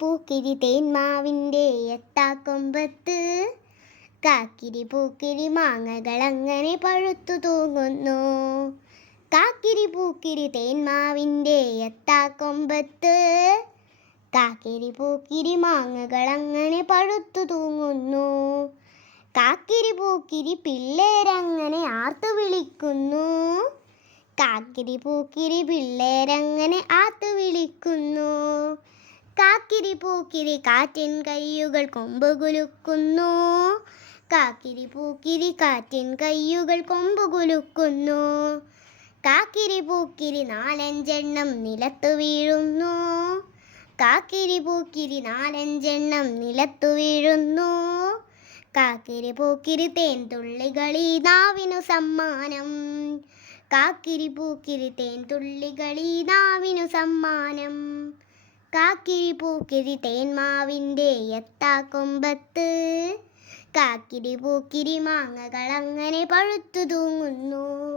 പൂക്കിരി തേന്മാവിന്റെ എത്താക്കൊമ്പത്ത്. കാക്കിരി പൂക്കിരി മാങ്ങകൾ അങ്ങനെ പഴുത്തു തൂങ്ങുന്നു. കാക്കിരി പൂക്കിരി തേന്മാവിന്റെ എത്താക്കൊമ്പത്ത്. കാക്കിരി പൂക്കിരി മാങ്ങകൾ അങ്ങനെ പഴുത്തു തൂങ്ങുന്നു. കാക്കിരി പൂക്കിരി പിള്ളേരങ്ങനെ ആർത്തു വിളിക്കുന്നു. കാക്കിരി പൂക്കിരി പിള്ളേരങ്ങനെ ആർത്തു വിളിക്കുന്നു. കാക്കിരി പൂക്കിരി കാറ്റിൻ കയ്യുകൾ കൊമ്പ് കുലുക്കുന്നു. കാക്കിരി പൂക്കിരി കാറ്റിൻ കയ്യുകൾ കൊമ്പ് കുലുക്കുന്നു. കാക്കിരി പൂക്കിരി നാലഞ്ചെണ്ണം നിലത്തു വീഴുന്നു. കാക്കിരി പൂക്കിരി നാലഞ്ചെണ്ണം നിലത്തു വീഴുന്നു. കാക്കിരി പൂക്കിരി തേൻ തുള്ളികളി നാവിനു സമ്മാനം. കാക്കിരി പൂക്കിരി തേൻ തുള്ളികളി നാവിനു സമ്മാനം. കാക്കിരി പൂക്കിരി തേന്മാവിന്റെ എത്താക്കൊമ്പത്ത്. കാക്കിരി പൂക്കിരി മാങ്ങകൾ അങ്ങനെ പഴുത്തു തൂങ്ങുന്നു.